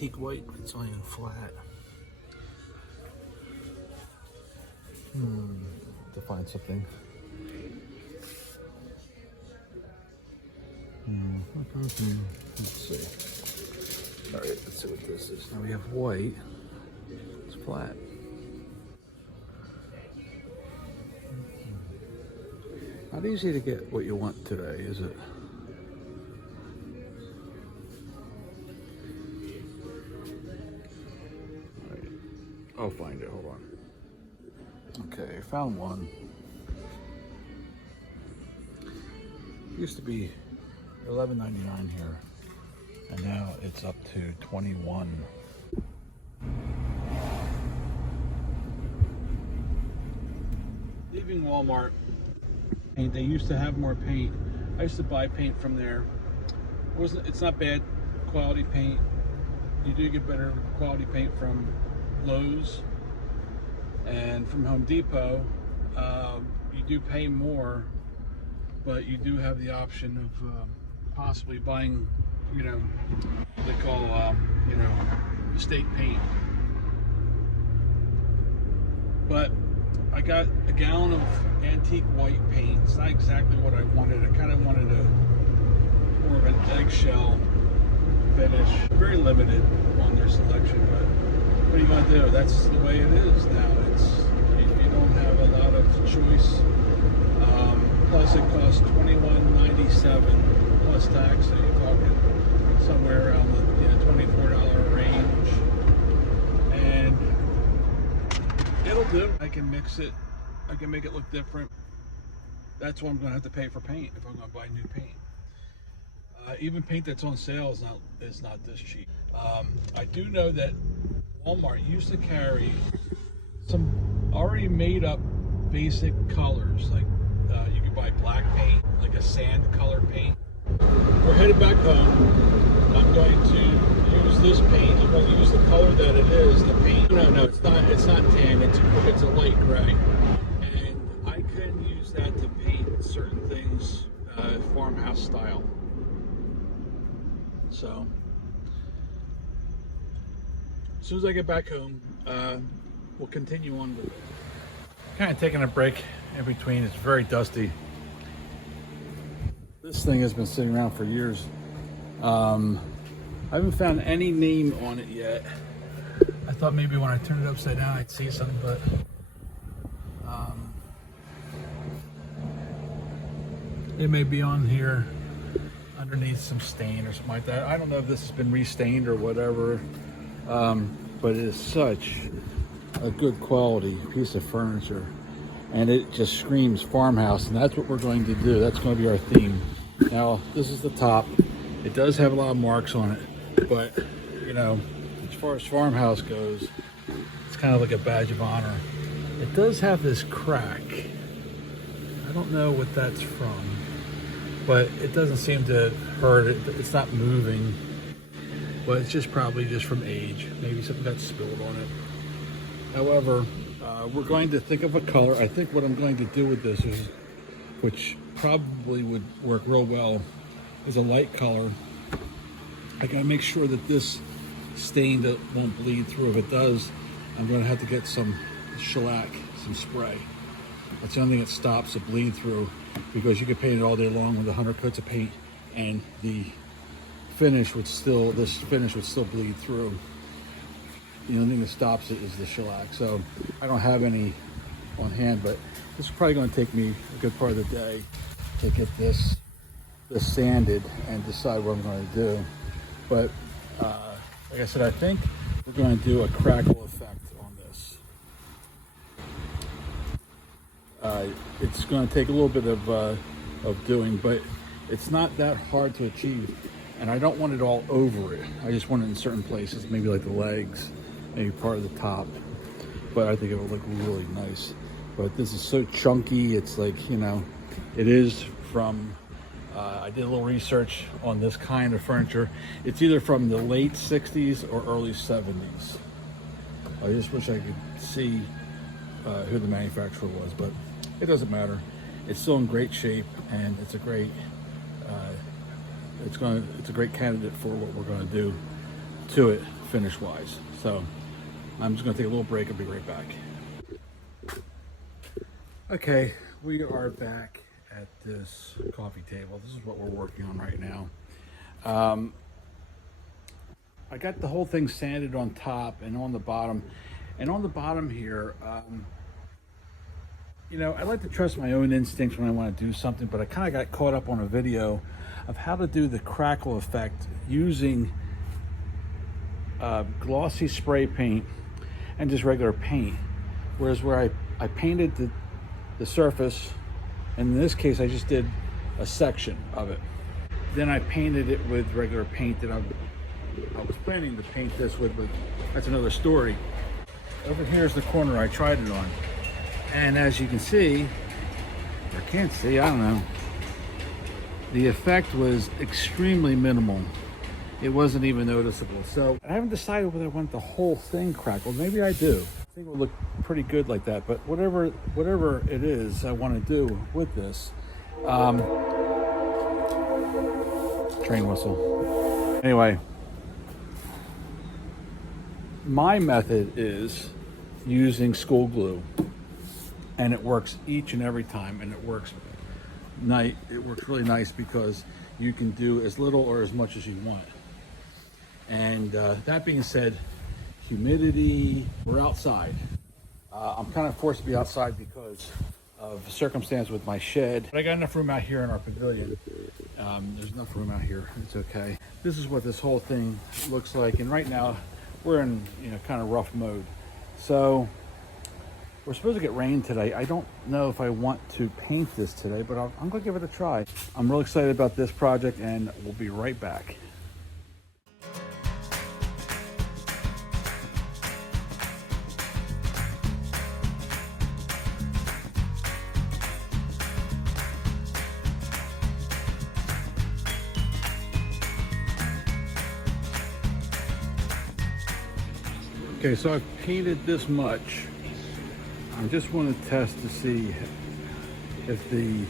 antique white. It's not even flat. To find something. Let's see. All right, let's see what this is. Now we have white. It's flat. Not easy to get what you want today, is it? All right. I'll find it. Hold on. Okay, found one. Used to be $11.99 here, and now it's up to $21. Leaving Walmart, and they used to have more paint. I used to buy paint from there. It's not bad quality paint. You do get better quality paint from Lowe's and from Home Depot. You do pay more, but you do have the option of possibly buying, you know, what they call, you know, estate paint. But I got a gallon of antique white paint. It's not exactly what I wanted. I kind of wanted more of an eggshell finish. Very limited on their selection, but what are you gonna do? That's the way it is now. You don't have a lot of choice. Plus it costs $21.97 plus tax, so you're talking somewhere around the $24 range. And it'll do. I can mix it. I can make it look different. That's what I'm gonna have to pay for paint if I'm gonna buy new paint. Even paint that's on sale is not this cheap. I do know that Walmart used to carry some already made up basic colors, like you could buy black paint, like a sand color paint. We're headed back home. I'm going to use this paint. I'm going to use the color that it is. The paint. No, it's not tan. It's a light gray, and I can use that to paint certain things farmhouse style. So as soon as I get back home, we'll continue on with it. Kind of taking a break in between. It's very dusty. This thing has been sitting around for years. I haven't found any name on it yet. I thought maybe when I turned it upside down I'd see something, but it may be on here underneath some stain or something like that. I don't know if this has been restained or whatever, but it is such a good quality piece of furniture, and it just screams farmhouse, and that's what we're going to do. That's going to be our theme. Now this is the top. It does have a lot of marks on it, but you know, as far as farmhouse goes, it's kind of like a badge of honor. It does have this crack. I don't know what that's from, but it doesn't seem to hurt it. It's not moving, but it's just probably just from age. Maybe something got spilled on it. However, we're going to think of a color. I think what I'm going to do with this is, which probably would work real well, is a light color. I gotta make sure that this stain won't bleed through. If it does, I'm gonna have to get some shellac, some spray. That's the only thing that stops the bleed through, because you could paint it all day long with 100 coats of paint and this finish would still bleed through. The only thing that stops it is the shellac. So I don't have any on hand, but this is probably going to take me a good part of the day to get this sanded and decide what I'm going to do. But like I said, I think we're going to do a crackle effect on this. It's going to take a little bit of doing, but it's not that hard to achieve. And I don't want it all over it. I just want it in certain places, maybe like the legs, maybe part of the top. But I think it would look really nice. But this is so chunky. It's like, you know, it is from, I did a little research on this kind of furniture. It's either from the late 60s or early 70s. I just wish I could see who the manufacturer was, but it doesn't matter. It's still in great shape, and it's a great, it's a great candidate for what we're going to do to it finish wise. So I'm just gonna take a little break. I'll be right back. Okay, we are back at this coffee table. This is what we're working on right now. I got the whole thing sanded on top and on the bottom. And on the bottom here, you know, I like to trust my own instincts when I want to do something, but I kind of got caught up on a video of how to do the crackle effect using glossy spray paint and just regular paint. Whereas where I painted the surface, and in this case I just did a section of it. Then I painted it with regular paint that I was planning to paint this with, but that's another story. Over here's the corner I tried it on. And as you can see, or can't see, I don't know, the effect was extremely minimal. It wasn't even noticeable. So I haven't decided whether I want the whole thing crackled. Maybe I do. I think it would look pretty good like that. But whatever it is I want to do with this, train whistle. Anyway, my method is using school glue, and it works each and every time, and it works really nice because you can do as little or as much as you want. And that being said, humidity, we're outside. I'm kind of forced to be outside because of the circumstance with my shed. But I got enough room out here in our pavilion. There's enough room out here, it's okay. This is what this whole thing looks like. And right now we're in, you know, kind of rough mode. So we're supposed to get rain today. I don't know if I want to paint this today, but I'm gonna give it a try. I'm real excited about this project, and we'll be right back. Okay, so I've painted this much. I just want to test to see if the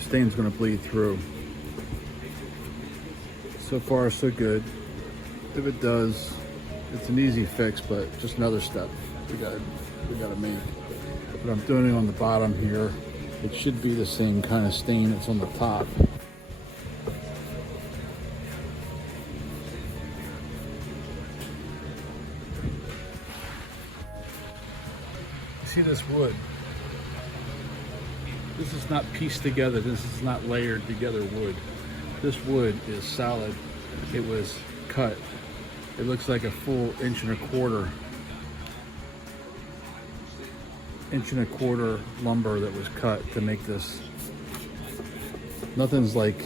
stain's going to bleed through. So far, so good. If it does, it's an easy fix, but just another step we gotta make. But I'm doing it on the bottom here. It should be the same kind of stain that's on the top. See this wood? This is not pieced together. This is not layered together wood. This wood is solid. It was cut. It looks like a full 1.25 inch lumber that was cut to make this. Nothing's like,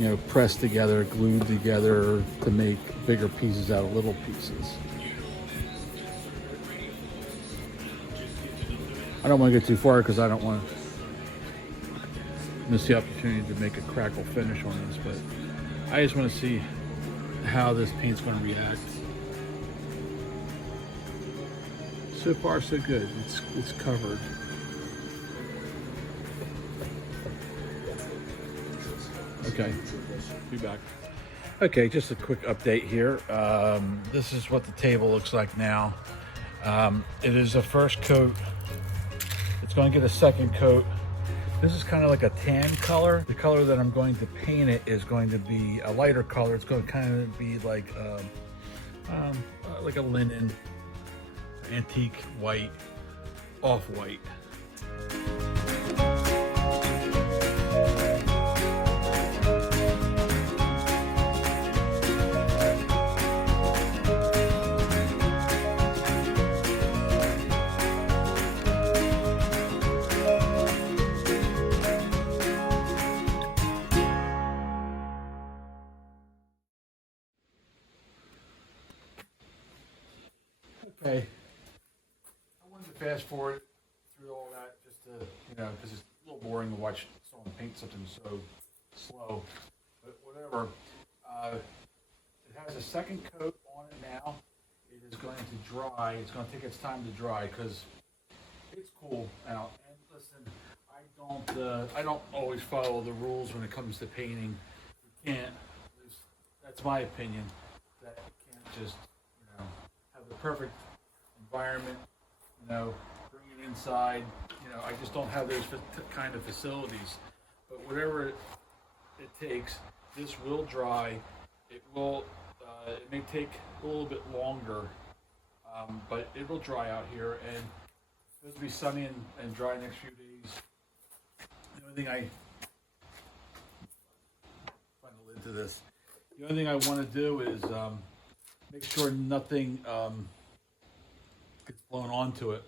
you know, pressed together, glued together to make bigger pieces out of little pieces. I don't want to get too far because I don't want to miss the opportunity to make a crackle finish on this, but I just want to see how this paint's going to react. So far, so good. It's covered. Okay, be back. Okay, just a quick update here. This is what the table looks like now. It is a first coat. It's going to get a second coat. This is kind of like a tan color. The color that I'm going to paint it is going to be a lighter color. It's going to kind of be like a linen, antique white, off-white. Okay, I wanted to fast forward through all that just to, you know, because it's a little boring to watch someone paint something so slow, but whatever. It has a second coat on it now. It is going to dry. It's going to take its time to dry because it's cool out. And listen, I don't always follow the rules when it comes to painting. You can't. That's my opinion. just, have the perfect environment, bring it inside. I just don't have those kind of facilities. But whatever it takes, this will dry. It will, it may take a little bit longer, but it will dry out here, and it's supposed to be sunny and dry next few days. The only thing find a lid to this. The only thing I want to do is make sure nothing gets blown onto it,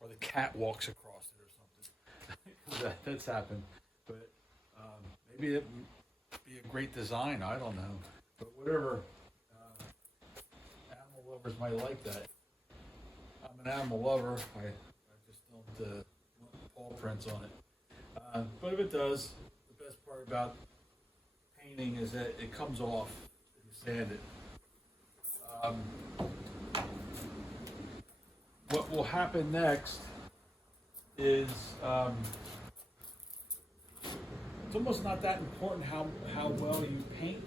or the cat walks across it or something. That's happened, but maybe it'd be a great design. I don't know, but whatever. Animal lovers might like that. I'm an animal lover. I just don't want paw prints on it. But if it does, the best part about painting is that it comes off if you sand it. What will happen next is it's almost not that important how well you paint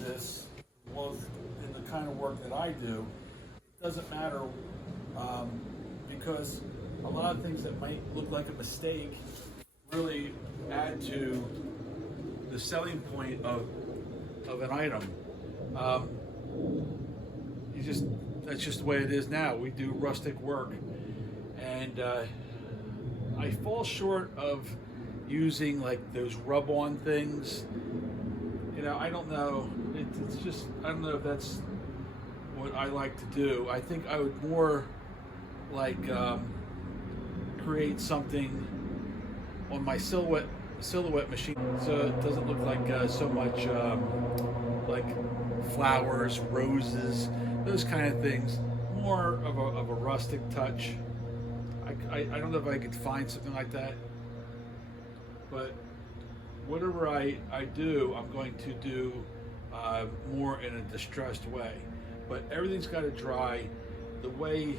this. Well, in the kind of work that I do, it doesn't matter because a lot of things that might look like a mistake really add to the selling point of an item. That's just the way it is now. We do rustic work, and I fall short of using like those rub-on things. I don't know. It's just, I don't know if that's what I like to do. I think I would more like create something on my silhouette machine, so it doesn't look like so much like flowers, roses, those kind of things. More of a rustic touch. I don't know if I could find something like that, but whatever I do, I'm going to do more in a distressed way. But everything's got to dry. The way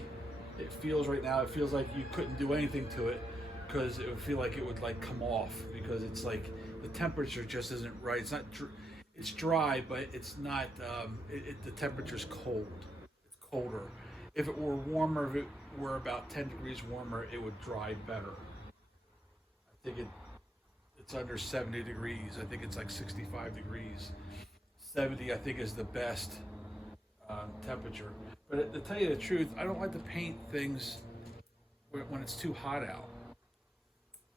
it feels right now, it feels like you couldn't do anything to it, because it would feel like it would like come off, because it's like the temperature just isn't right. It's not. It's dry, but it's not. The temperature's cold. It's colder. If it were warmer, if it were about 10 degrees warmer, it would dry better. I think it's under 70 degrees. I think it's like 65 degrees. 70, I think, is the best temperature. But to tell you the truth, I don't like to paint things when it's too hot out.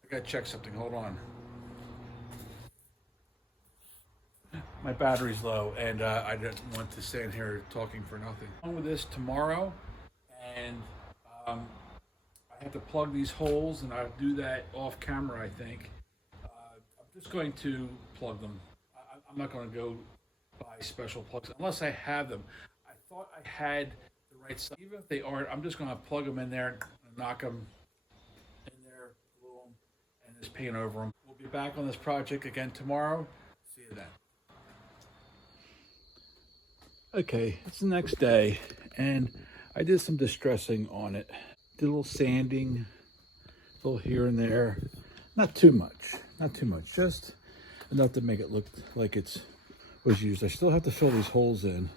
I gotta check something. Hold on. My battery's low, and I didn't want to stand here talking for nothing. I'm with this tomorrow, and I have to plug these holes, and I'll do that off camera, I think. I'm just going to plug them. I'm not going to go buy special plugs unless I have them. I thought I had the right size. Even if they aren't, I'm just going to plug them in there and knock them in there, glue them, and just paint over them. We'll be back on this project again tomorrow. See you then. Okay, it's the next day, and I did some distressing on it. Did a little sanding, a little here and there. Not too much, just enough to make it look like it was used. I still have to fill these holes in,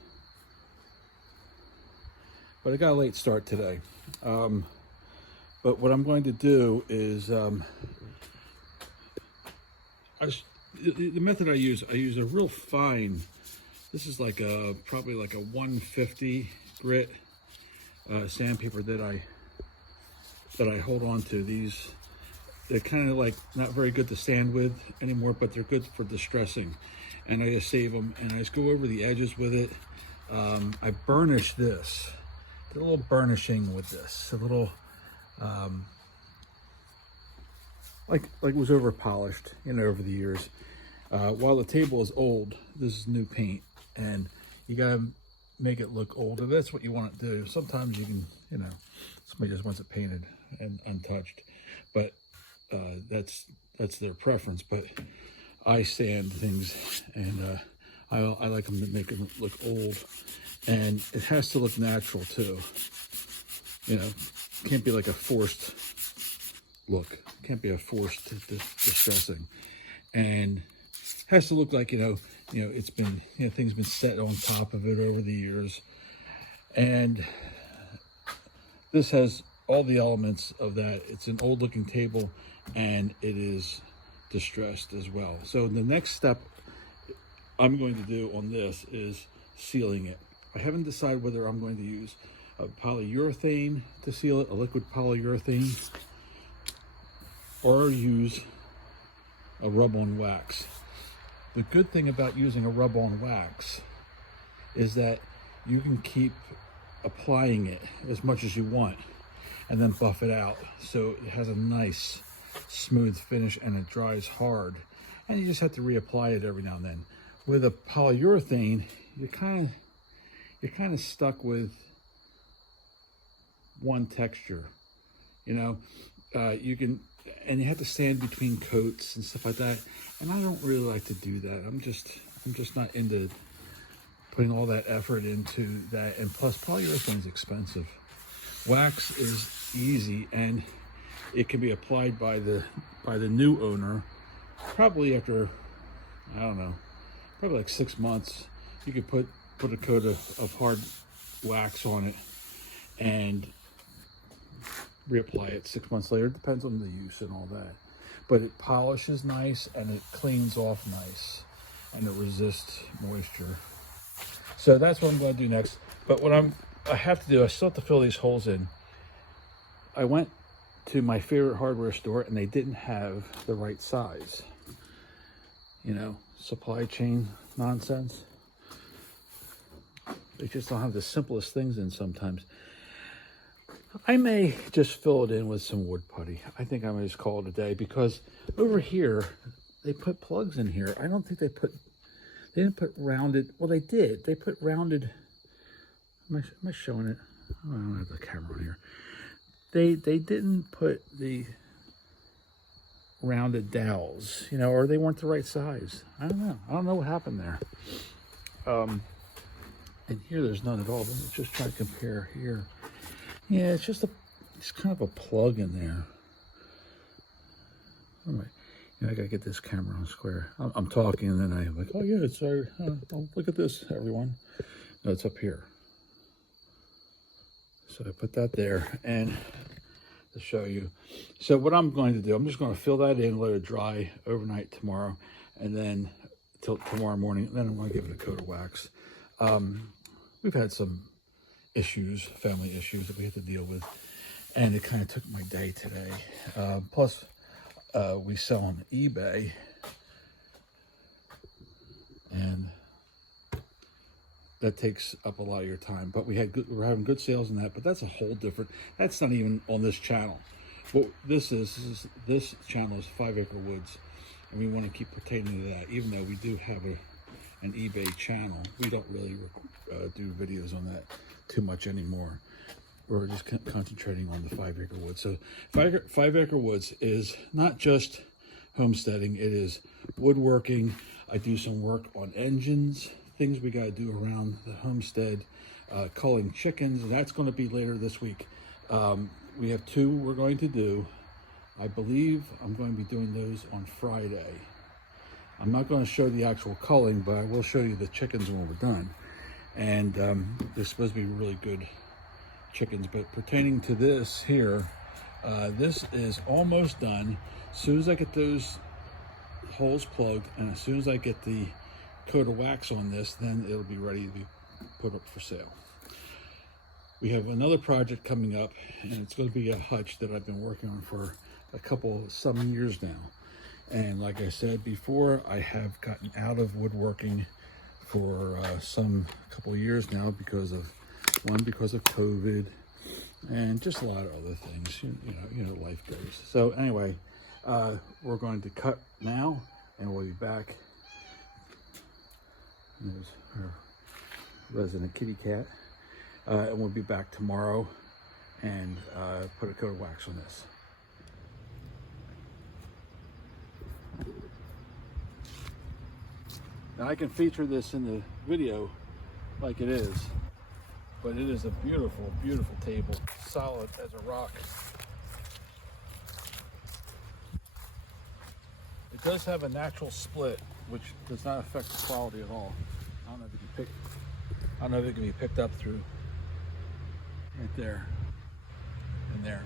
but I got a late start today. But what I'm going to do is, the method I use a real fine, this is like probably like a 150 grit sandpaper that I hold on to. These, they're kind of like not very good to sand with anymore, but they're good for distressing. And I just save them, and I just go over the edges with it. I burnish this, did a little burnishing with this, a little, like it was over polished, over the years. While the table is old, this is new paint, and you gotta make it look old. If that's what you want to do, sometimes you can, somebody just wants it painted and untouched, but that's their preference. But I sand things, and I like them to make them look old, and it has to look natural too. Can't be like a forced look. Can't be a forced distressing, and has to look like, it's been, things been set on top of it over the years. And this has all the elements of that. It's an old looking table and it is distressed as well. So the next step I'm going to do on this is sealing it. I haven't decided whether I'm going to use a polyurethane to seal it, a liquid polyurethane, or use a rub-on wax. The good thing about using a rub-on wax is that you can keep applying it as much as you want and then buff it out so it has a nice smooth finish and it dries hard, and you just have to reapply it every now and then. With a polyurethane, you're kind of stuck with one texture, you can, and you have to stand between coats and stuff like that, and I don't really like to do that. I'm just not into putting all that effort into that, and plus polyurethane is expensive. Wax is easy and it can be applied by the new owner probably after, I don't know, probably like 6 months. You could put a coat of hard wax on it and reapply it 6 months later. It depends on the use and all that, but it polishes nice and it cleans off nice and it resists moisture. So that's what I'm going to do next. But what I have to do, I still have to fill these holes in. I went to my favorite hardware store and they didn't have the right size. Supply chain nonsense. They just don't have the simplest things in sometimes. I may just fill it in with some wood putty. I think I may just call it a day, because over here, they put plugs in here. I don't think they didn't put rounded, well they did. They put rounded, am I showing it? Oh, I don't have the camera on here. They didn't put the rounded dowels, or they weren't the right size. I don't know. I don't know what happened there. And here there's none at all. But let's just try to compare here. Yeah, it's kind of a plug in there. All right. I gotta get this camera on square. I'm talking and then I'm like, oh yeah, sorry. Oh, look at this, everyone. No, it's up here. So I put that there and to show you. So what I'm going to do, I'm just going to fill that in, let it dry overnight tomorrow, and then till tomorrow morning. Then I'm going to give it a coat of wax. We've had some issues, family issues that we had to deal with, and it kind of took my day today. Plus, we sell on eBay, and that takes up a lot of your time. But we're having good sales in that, but that's a whole different, that's not even on this channel. What this channel is 5 Acre Woods, and we want to keep pertaining to that. Even though we do have an eBay channel, we don't really do videos on that too much anymore. We're just concentrating on the 5 Acre Woods. So 5 Acre Woods is not just homesteading, it is woodworking. I do some work on engines, things we got to do around the homestead, culling chickens, and that's going to be later this week. We have 2 we're going to do. I believe I'm going to be doing those on Friday. I'm not going to show the actual culling, but I will show you the chickens when we're done. And they're supposed to be really good chickens. But pertaining to this here, this is almost done. As soon as I get those holes plugged and as soon as I get the coat of wax on this, then it'll be ready to be put up for sale. We have another project coming up, and it's going to be a hutch that I've been working on for some years now. And like I said before, I have gotten out of woodworking for couple of years now because of COVID and just a lot of other things. You know, life goes. So anyway, we're going to cut now, and we'll be back. There's our resident kitty cat. And we'll be back tomorrow and put a coat of wax on this. Now I can feature this in the video like it is, but it is a beautiful, beautiful table, solid as a rock. It does have a natural split which does not affect the quality at all. I don't know if it can be picked up through right there and there.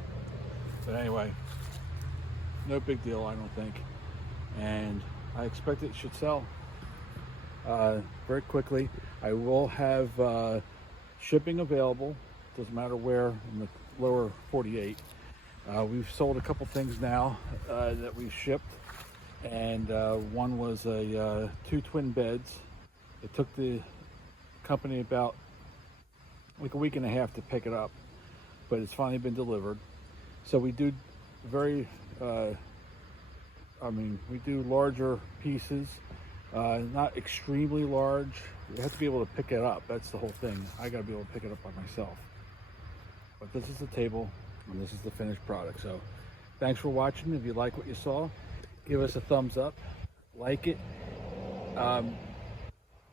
But anyway, no big deal, I don't think. And I expect it should sell very quickly. I will have shipping available. Doesn't matter where in the lower 48. We've sold a couple things now that we've shipped, and one was a 2 twin beds. It took the company about like a week and a half to pick it up, but it's finally been delivered. So we do we do larger pieces, not extremely large. You have to be able to pick it up. That's the whole thing. I got to be able to pick it up by myself. But this is the table, and this is the finished product. So thanks for watching. If you like what you saw, give us a thumbs up, like it,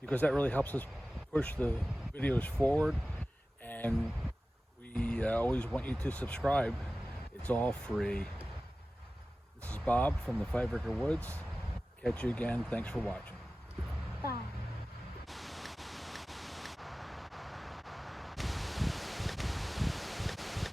because that really helps us push the videos forward. And we always want you to subscribe. It's all free. This is Bob from the Five Acre Woods. Catch you again. Thanks for watching. Bye.